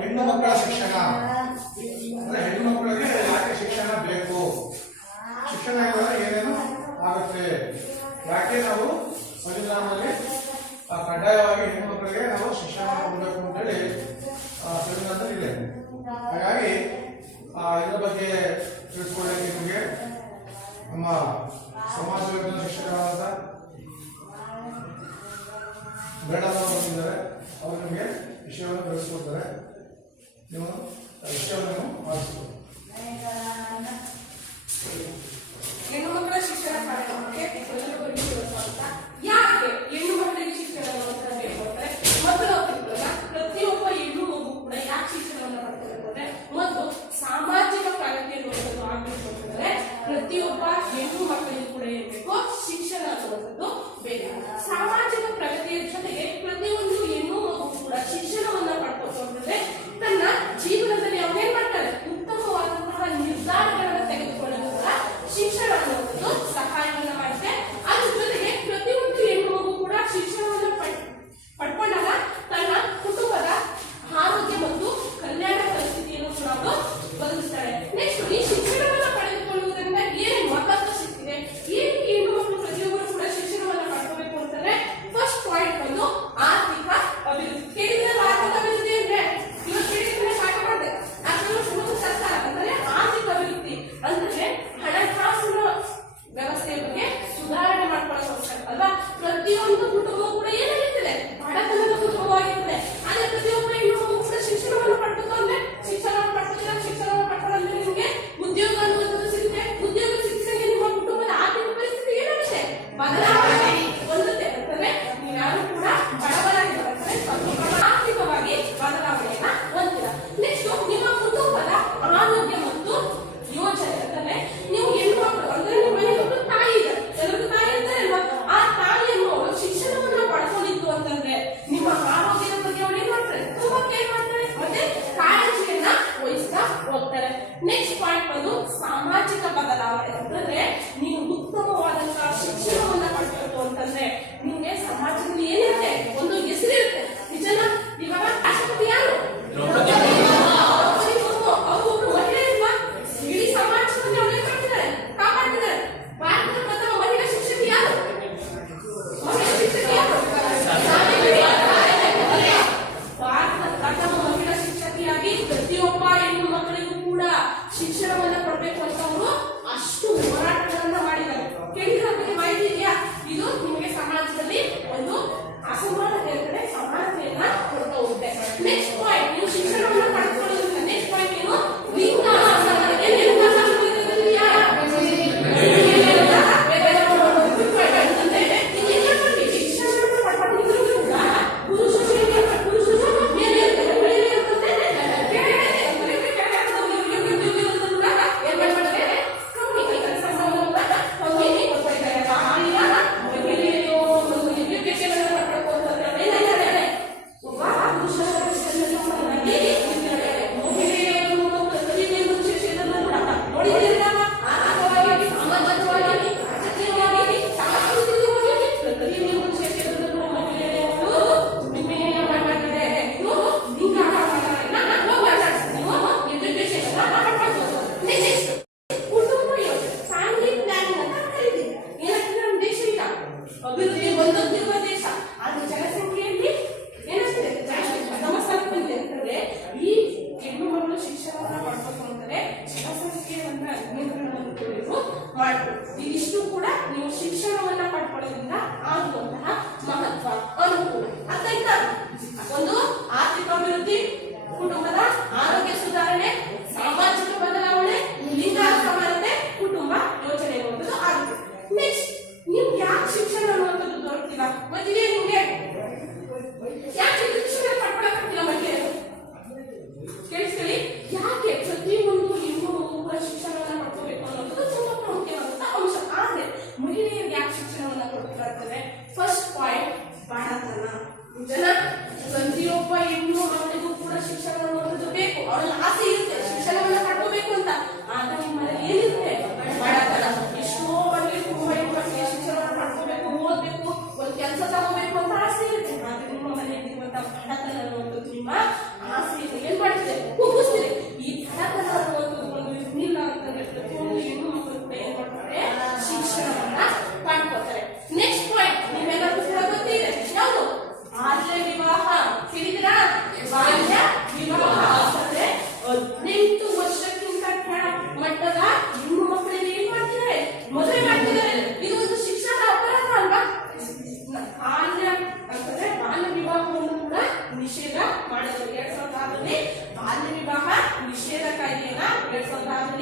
ಹೆಣ್ಣು ಮಕ್ಕಳ ಶಿಕ್ಷಣ ಅಂದ್ರೆ ಹೆಣ್ಣು ಮಕ್ಕಳಿಗೆ ಯಾಕೆ ಶಿಕ್ಷಣ ಬೇಕು, ಶಿಕ್ಷಣ ಇಲ್ಲದ್ರೆ ಏನೇನು ಆಗುತ್ತೆ, ಯಾಕೆ ನಾವು ಸಂವಿಧಾನದಲ್ಲಿ ಕಡ್ಡಾಯವಾಗಿ ಹೆಣ್ಣು ಮಕ್ಕಳಿಗೆ ನಾವು ಶಿಕ್ಷಣ ಕೊಡಬೇಕು ಅಂತೇಳಿ ಸಂವಿಧಾನದಲ್ಲಿ ಇದೆ. ಹಾಗಾಗಿ ಇದರ ಬಗ್ಗೆ ತಿಳಿಸ್ಕೊಳ್ಳಕ್ಕೆ ನಿಮಗೆ ನಮ್ಮ ಸಮಾಜ ವಿಜ್ಞಾನ ಶಿಕ್ಷಕರಾದ ಮೇಡಮ್ ಅವರು ಬಂದಿದ್ದಾರೆ. ಅವರು ನಿಮಗೆ ವಿಷಯವನ್ನು ತಿಳಿಸ್ಕೊಡ್ತಾರೆ. ನೀವು ವಿಷಯವನ್ನು ಮಾಡಿಸ್ಬೋದು. ಹೆಣ್ಣು ಮಕ್ಕಳ ಶಿಕ್ಷಣ ಕಾರ್ಯಕ್ರಮಕ್ಕೆ ಯಾಕೆ ಹೆಣ್ಣು ಮಕ್ಕಳಿಗೆ ಶಿಕ್ಷಣ ಬೇಕು ಅಂದ್ರೆ ಮೊದಲು ಪ್ರತಿಯೊಬ್ಬ ಹೆಣ್ಣು ಮಗು ಕೂಡ ಯಾಕೆ ಶಿಕ್ಷಣವನ್ನು ಪಡ್ಕೋಬೇಕು ಅಂದ್ರೆ ಮೊದಲು ಸಾಮಾಜಿಕ ಪ್ರಗತಿಯನ್ನು ಆಗಬೇಕು ಅಂತಂದ್ರೆ ಪ್ರತಿಯೊಬ್ಬ ಹೆಣ್ಣು ಮಕ್ಕಳಿಗೂ ಕೂಡ ಇರಬೇಕು ಶಿಕ್ಷಣ ಅನ್ನುವಂಥದ್ದು ಬೇಕು. ಸಾಮಾಜಿಕ ಪ್ರಗತಿಯ ಜೊತೆಗೆ ಪ್ರತಿಯೊಂದು ಹೆಣ್ಣು ಮಗು ಕೂಡ ಶಿಕ್ಷಣವನ್ನ ಪಡ್ಕೋಬೇಕು ಅಂತಂದ್ರೆ ತನ್ನ ಜೀವನದಲ್ಲಿ ಅವನೇನ್ ಮಾಡ್ತಾರೆ, ಉತ್ತಮವಾದಂತಹ ನಿರ್ಧಾರಗಳನ್ನು ತೆಗೆದುಕೊಳ್ಳಲು ಕೂಡ ಶಿಕ್ಷಣ ಅನ್ನುವಂಥದ್ದು ಸಹಾಯವನ್ನ ಮಾಡುತ್ತೆ. ಅದ್ರ ಜೊತೆಗೆ ಪ್ರತಿಯೊಂದು ಹೆಣ್ಣು ಮಗು ಕೂಡ ಶಿಕ್ಷಣವನ್ನು ಪಡ್ಕೊಂಡಾಗ ತನ್ನ ಕುಟುಂಬದ ಆರೋಗ್ಯ ಮತ್ತು ಕಲ್ಯಾಣ ಪರಿಸ್ಥಿತಿಯನ್ನು ಕೂಡ ಅವರು ಬದಲಿಸ್ತಾರೆ. ನೆಕ್ಸ್ಟ್ ಈ ಶಿಕ್ಷಣವನ್ನು ಪಡೆದುಕೊಳ್ಳುವುದರಿಂದ ಏನೇನು ಮಹತ್ವ ಸಿಗ್ತಿದೆ, ಏನು ಹೆಣ್ಣು ಮಕ್ಕಳು ಪ್ರತಿಯೊಬ್ಬರು ಕೂಡ ಶಿಕ್ಷಣವನ್ನು ಪಡ್ಕೋಬೇಕು ಅಂತಂದ್ರೆ ಫಸ್ಟ್ ಪಾಯಿಂಟ್ ಒಂದು ಆರ್ಥಿಕ ಅಭಿವೃದ್ಧಿ. ಕೇಳಿದ್ರೆ ಆರ್ಥಿಕ ಅಭಿವೃದ್ಧಿ ಅಂದ್ರೆ ಇವತ್ತು ಕೇಳಿದ್ರೆ ಪಾಠ ಮಾಡಿದೆ ಅದನ್ನು ಸರ್ಕಾರ ಅಂದ್ರೆ ಆರ್ಥಿಕ ಅಭಿವೃದ್ಧಿ ಅಂದ್ರೆ ಹಣಕಾಸಿನ ವ್ಯವಸ್ಥೆಯ ಬಗ್ಗೆ ಸುಧಾರಣೆ ಮಾಡ್ಕೊಳ್ಳೋಕೆ ಅಲ್ವಾ. ಪ್ರತಿಯೊಂದು ಕುಟುಂಬ ಕೂಡ ಏನಾಗಿರ್ತದೆ, ಬಡತನದ ಕುಟುಂಬವಾಗಿರ್ತದೆ. ಆದ್ರೆ ಪ್ರತಿಯೊಬ್ಬ ಹೆಣ್ಣು ಮಗು ಕೂಡ ಶಿಕ್ಷಣವನ್ನು ಪಡ್ಬೇಕು ಅಂದ್ರೆ ಶಿಕ್ಷಣವನ್ನು ಪಡ್ಕೊಳ್ಳೋದ್ರೆ ನಿಮಗೆ ಉದ್ಯೋಗ ಅನ್ನುವಂಥದ್ದು ಸಿಗುತ್ತೆ. ಉದ್ಯೋಗ ಸಿಕ್ಕಿದಂಗೆ ನಿಮ್ಮ ಕುಟುಂಬದ ಆರ್ಥಿಕ ಪರಿಸ್ಥಿತಿ ಏನಾಗುತ್ತೆ, ಬದಲಾವಣೆ ಹೊಂದುತ್ತೆ. ಅಂತಂದ್ರೆ ನೀವ್ಯಾರು ಕೂಡ ಬಡವರಾಗಿ ಬರುತ್ತೆ, ಆರ್ಥಿಕವಾಗಿ ಬದಲಾವಣೆಯನ್ನ ಹೊಂದಿಲ್ಲ. ನೆಕ್ಸ್ಟ್ ನಿಮ್ಮ ಕುಟುಂಬದ ಆರೋಗ್ಯ ಮತ್ತು ಯೋಜನೆ ಅಂತಂದ್ರೆ ನೀವು ಹೆಣ್ಣು ಮಕ್ಕಳು ಅಂದ್ರೆ ನಿಮ್ಮ ಹೆಣ್ಣು ತಾಯಿ ಇದೆ, ಎಲ್ಲರಿಗೂ ತಾಯಿ ಅಂತಾರೆ ಅಲ್ವಾ, ಆ ತಾಯಿಯನ್ನು ಶಿಕ್ಷಣವನ್ನು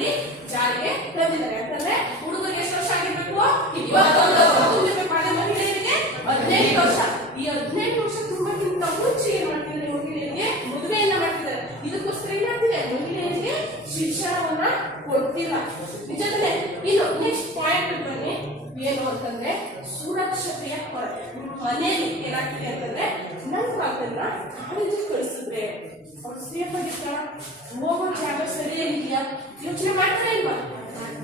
ಇಲ್ಲಿ ಜಾರಿಗೆ ತಂದಿದ್ದಾರೆ. ಯಾಕಂದ್ರೆ ಹುಡುಗರಿಗೆ ಎಷ್ಟು ವರ್ಷ ಆಗಿರ್ಬೇಕು? 21 ಮಹಿಳೆಯರಿಗೆ 18 ವರ್ಷ. ಈ 18 ವರ್ಷ ತುಂಬಕ್ಕಿಂತ ಮುಂಚೆ ಏನ್ ಮಾಡ್ತಿದ್ದಾರೆ? ಮಹಿಳೆಯರಿಗೆ ಮದುವೆಯನ್ನ ಮಾಡ್ತಿದ್ದಾರೆ. ಇದಕ್ಕೋಸ್ಕರ ಏನಾಗ್ತಿದೆ? ಮಹಿಳೆಯರಿಗೆ ಶಿಕ್ಷಣವನ್ನ ಕೊಡ್ತಿಲ್ಲ. ನಿಜನೇ. ಇನ್ನು ನೆಕ್ಸ್ಟ್ ಪಾಯಿಂಟ್ ಬನ್ನಿ. ಏನು ಅಂತಂದ್ರೆ ಸುರಕ್ಷತೆಯ ಕೊರತೆ. ಮನೆಯಲ್ಲಿ ಏನಾಗ್ತಿದೆ ಅಂತಂದ್ರೆ ನನ್ನ ಮಕ್ಕಳನ್ನ ಕಾಲೇಜಿಗೆ ಕಳಿಸಿದ್ರೆ ಅವ್ರು ಸೇಫ್ ಆಗಿರ್ತಾರ? ಹೋಗೋ ಜಾಗ ಸರಿಯಾಗಿದೆಯಾ? ಯೋಚನೆ ಮಾಡ್ತಾನೆ ಇಲ್ವಾ?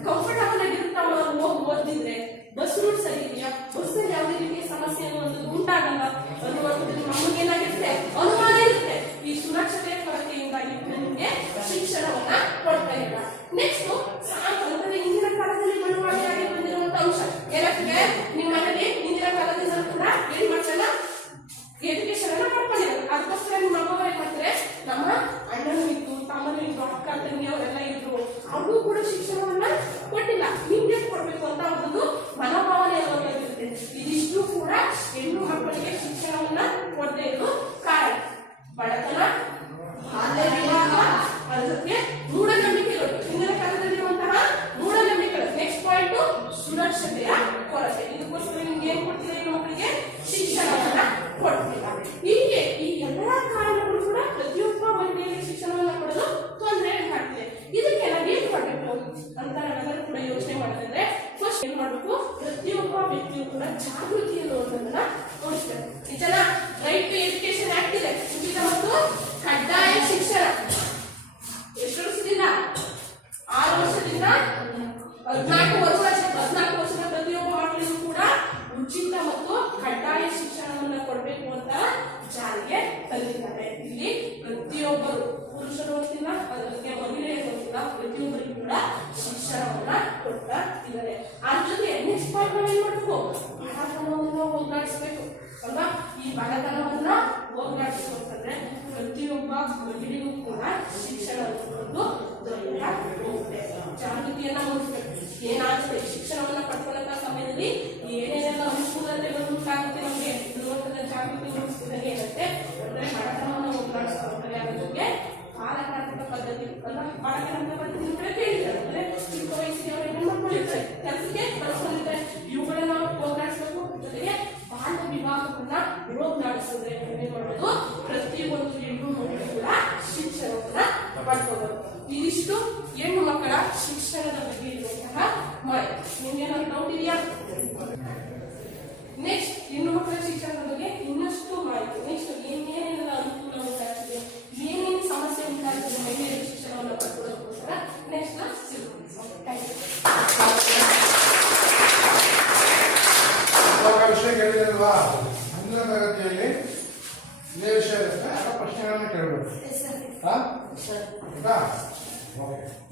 ಕಂಫರ್ಟಬಲ್ ಆಗಿರ್ತಾವ ಹೋಗಿ ಓದಿದ್ರೆ? ಬಸ್ ರೂಟ್ ಸರಿ ಇದೆಯಾ? ಬಸ್ಸಲ್ಲಿ ಯಾವುದೇ ರೀತಿಯ ಸಮಸ್ಯೆ ಅನ್ನುವಂಥದ್ದು ಉಂಟಾಗಲ್ಲ ಅನ್ನುವಂಥದ್ದು ನಮಗೇನಾಗಿರುತ್ತೆ? ಅನುಮಾನ ಇರುತ್ತೆ. ಈ ಸುರಕ್ಷತೆಯ ಕೊರತೆಯಿಂದಾಗಿ ನಿಮಗೆ ಶಿಕ್ಷಣವನ್ನ ಕೊಡ್ತಾ ಇಲ್ಲ. ನೆಕ್ಸ್ಟ್ ಅಂತಂದ್ರೆ ಇಂದಿನ ಕಾಲದಲ್ಲಿ ಬಳುವಳಿಯಾಗಿ ಬಂದಿರುವಂತ ಅಂಶ ಏನಕ್ಕೆ? ನಿಮ್ಮ ಮನೇಲಿ ಇಂದಿನ ಕಾಲದಿಂದ ಕೂಡ ಏನ್ ಮಾಡ್ತಾರ? ಎಜುಕೇಶನ್ ಅನ್ನ ಪಡ್ಕೊಂಡಿದ್ದಾರೆ. ಅದಕ್ಕೋಸ್ಕರ ನಿಮ್ಮ ಅಮ್ಮವರು ಏನ್ ಮಾಡ್ತಾರೆ? ನಮ್ಮ ಅಣ್ಣನೂ ಇತ್ತು, ತಮ್ಮನೂ ಇತ್ತು, ಅಕ್ಕ ತಂಗಿ ಅವರೆಲ್ಲ ಇದ್ರು, ಅವ್ರಿಗೂ ಕೂಡ ಶಿಕ್ಷಣವನ್ನ ಕೊಟ್ಟಿಲ್ಲ. ನಿಮ್ಗೆ ಕೊಡ್ಬೇಕು ಅಂತ ಒಂದು ಮನೋಭಾವನೆ ಇರುತ್ತೆ. ಇದಿಷ್ಟು ಕೂಡ ಹೆಣ್ಣು ಮಕ್ಕಳಿಗೆ ಶಿಕ್ಷಣವನ್ನ ಕೊಡದೇ ಇರೋ ಕಾರಣ. ಬಡತನ, ಬಾಲ್ಯ ವಿವಾಹ, ಅದಕ್ಕೆ ಮೂಢನಂಬಿಕೆಗಳು, ಹಿಂದಿನ ಕಾಲದಲ್ಲಿರುವಂತಹ ಮೂಢನಂಬಿಕೆಗಳು. ನೆಕ್ಸ್ಟ್ ಪಾಯಿಂಟ್ ಸುರಕ್ಷತೆಯ ಕೊರತೆ. ಇದಕ್ಕೋಸ್ಕರ ನಿಮ್ಗೆ ಏನ್ ಕೊಡ್ತಿದ್ದಾರೆ? ಮಕ್ಕಳಿಗೆ ಶಿಕ್ಷಣವನ್ನ ಕೊಡ್ತಿಲ್ಲ. ಹೀಗೆ ಈ ಎಲ್ಲಾ ಕಾರಣಗಳು ಕೂಡ ಪ್ರತಿಯೊಬ್ಬ ಮಹಿಳೆಯರಿಗೆ ಶಿಕ್ಷಣವನ್ನ ಕೊಡಲು ತೊಂದರೆ ಆಗ್ತಿದೆ. ಇದಕ್ಕೆ ನಾವು ಏನ್ ಮಾಡ್ಬೇಕು ಅಂತ ನಾವೆಲ್ಲರೂ ಕೂಡ ಯೋಚನೆ ಮಾಡಿದ್ರೆ ಫಸ್ಟ್ ಏನ್ ಮಾಡ್ಬೇಕು? ಪ್ರತಿಯೊಬ್ಬ ವ್ಯಕ್ತಿಯು ಕೂಡ ಜಾಗೃತಿ ಅನ್ನುವಂಥದ್ದನ್ನ ತೋರಿಸ್ಬೇಕು. ನಿಜನ ರೈಟ್ ಟು ಎಜುಕೇಶನ್ ಆಕ್ಟ್ ಇದೆ, ಉಚಿತ ಮತ್ತು ಕಡ್ಡಾಯ ಶಿಕ್ಷಣ. ಎಷ್ಟು ವರ್ಷದಿಂದ? 6 ವರ್ಷದಿಂದ 14 ವರ್ಷದ ಪ್ರತಿಯೊಬ್ಬ ಮಕ್ಕಳಿಗೂ ಕೂಡ ಉಚಿತ ಮತ್ತು ಕಡ್ಡಾಯ ಶಿಕ್ಷಣವನ್ನ ಕೊಡಬೇಕು ಅಂತ ಜಾರಿಗೆ ತಂದಿದ್ದಾರೆ. ಇಲ್ಲಿ ಪ್ರತಿಯೊಬ್ಬರು, ಪುರುಷರು ಅಂತಿಲ್ಲ, ಅದಕ್ಕೆ ಮಹಿಳೆಯರು ಅಂತಿಲ್ಲ, ಪ್ರತಿಯೊಬ್ಬರಿಗೂ ಕೂಡ ಶಿಕ್ಷಣವನ್ನ ಕೊಡ್ತಾ ಇದ್ದಾರೆ. ಅದ್ರ ಜೊತೆ ನೆಕ್ಸ್ಟ್ ಪಾಯಿಂಟ್ ನಾವು ಏನ್ ಮಾಡಬೇಕು? ಬಡತನವನ್ನ ಹೋಗ್ಲಾಡಿಸ್ಬೇಕು ಅಲ್ವಾ? ಈ ಬಡತನವನ್ನ ಹೋಗ್ಲಾಡಿಸ್ಬೇಕಂದ್ರೆ ಪ್ರತಿಯೊಬ್ಬ ಮಹಿಳೆಗೂ ಕೂಡ ಶಿಕ್ಷಣ ಅನ್ನೋದು ದೊರೆಯುತ್ತಾ ಹೋಗುತ್ತೆ. ಜಾಗೃತಿಯನ್ನ ಮೂಡಿಸ್ಬೇಕು. ಏನಾಗುತ್ತೆ? ಶಿಕ್ಷಣವನ್ನ ಪಡ್ಕೊಳ್ಳೋ ಸಮಯದಲ್ಲಿ ಏನೇನೆಲ್ಲ ಅನುಕೂಲತೆಗಳು ಉಂಟಾಗುತ್ತೆ ನಮಗೆ ಅನ್ನುವಂಥದ್ದು ಜಾಗೃತಿ ಮೂಡಿಸಿದಾಗ ಏನಂತೆ ಅಂದ್ರೆ ಬಡತನವನ್ನು ಹೋಗ್ಲಾಡಿಸ್ಕೊಳ್ತಾರೆ. ಅದ್ರ ಜೊತೆ ಬಾಲಕಾರ್ಮಿಕ ಪದ್ಧತಿ ಅಲ್ಲ, ಬಾಲಕಾರ್ಮಿಕ ಪದ್ಧತಿ ಕೂಡ ಕೇಳಿದ್ದಾರೆ. ಅಂದ್ರೆ ಚಿಕ್ಕ ವಯಸ್ಸಿನವರು ಹೆಣ್ಮಕ್ಳಿರ್ತಾರೆ, ಕೆಲಸಕ್ಕೆ ಬಳಸ್ಕೊಂಡಿರ್ತಾರೆ, ಇವುಗಳನ್ನ ನಾವು ಹೋಗ್ಲಾಡಿಸ್ಬೇಕು. ಜೊತೆಗೆ ಬಾಲ್ಯ ವಿವಾಹವನ್ನ ಹೋಗ್ಲಾಡಿಸಿದ್ರೆ ಏನ್ ಮಾಡೋದು? ಪ್ರತಿಯೊಂದು ಹೆಣ್ಣು ಮಕ್ಕಳು ಕೂಡ ಶಿಕ್ಷಣವನ್ನ ಪಡ್ಕೋಬಹುದು. ಇದಿಷ್ಟು ಹೆಣ್ಣು ಮಕ್ಕಳ ಶಿಕ್ಷಣದ ಬಗ್ಗೆ ಇರುವಂತಹ ಮಾಹಿತಿ. ನಿಮ್ಗೇನಾದ್ರು ಡೌಟ್ ಇದೆಯಾ? ನೆಕ್ಸ್ಟ್ ಹೆಣ್ಣು ಮಕ್ಕಳ ಶಿಕ್ಷಣದ ಬಗ್ಗೆ ಇನ್ನಷ್ಟು ಮಾಹಿತಿ. ನೆಕ್ಸ್ಟ್ ಏನೇನೆಲ್ಲ ಅನುಕೂಲ ಉಂಟಾಗ್ತದೆ, ಏನೇನು ಸಮಸ್ಯೆ ಉಂಟಾಗ್ತದೆ ಮಹಿಳೆಯರ ಶಿಕ್ಷಣವನ್ನು ಪಡ್ಕೊಳ್ಳೋದಕ್ಕೋಸ್ಕರ ನೆಕ್ಸ್ಟ್ ವಿಷಯ ಕೇಳಿದ್ರಲ್ವಾ? 11ನೇ ತರಗತಿಯಲ್ಲಿ ಇದೇ ವಿಷಯ ಇರುತ್ತೆ. ಪ್ರಶ್ನೆಗಳನ್ನ ಕೇಳಬೇಕು.